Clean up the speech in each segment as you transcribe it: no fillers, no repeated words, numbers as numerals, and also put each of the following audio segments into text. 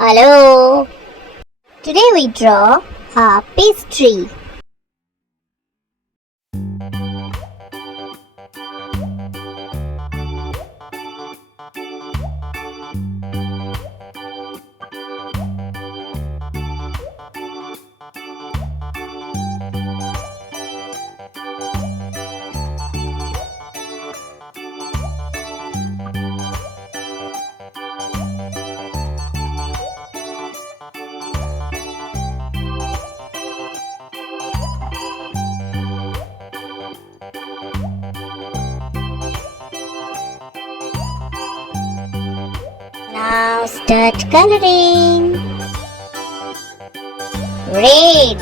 Hello! Today we draw a pastry. Now start coloring. Red,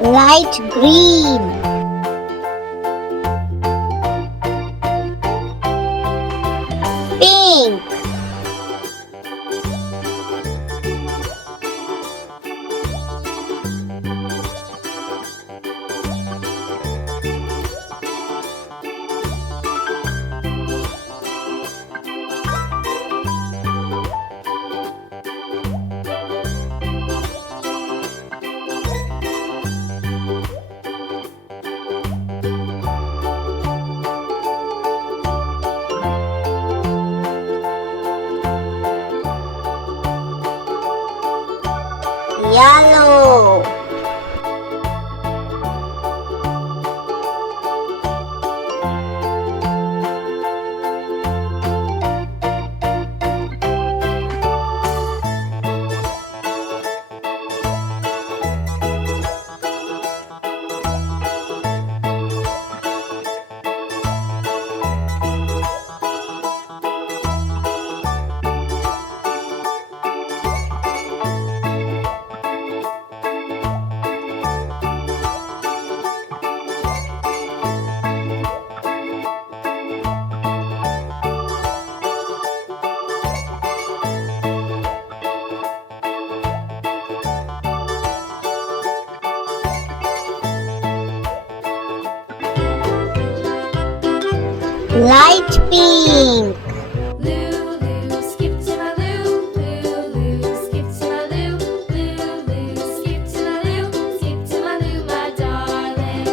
light green, pink, yellow, light pink, Lulu, skip to my Lou. Lulu, skip to my Lou. Lulu, skip to my Lou. Skip to my Lou, my darling.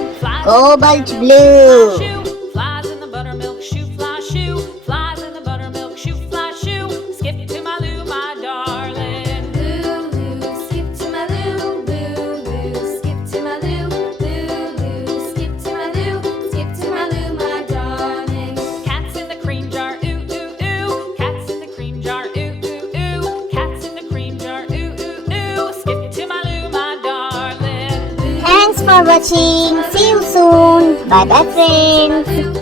cobalt blue, Shoe, flies in the buttermilk shoe, fly shoe. Flies in the buttermilk shoe, fly shoe. Skip to my Lou, my darling. Lulu, skip to my Lou. Lulu, skip to my Lou. Lulu, skip to my Lou. Skip to my Lou, my darling. Cats in the cream jar, ooh ooh ooh. Cats in the cream jar, ooh ooh ooh. Cats in the cream jar, ooh ooh ooh. Skip to my Lou, my darling. Thanks for watching. See you soon. Bye bye friends. Lou,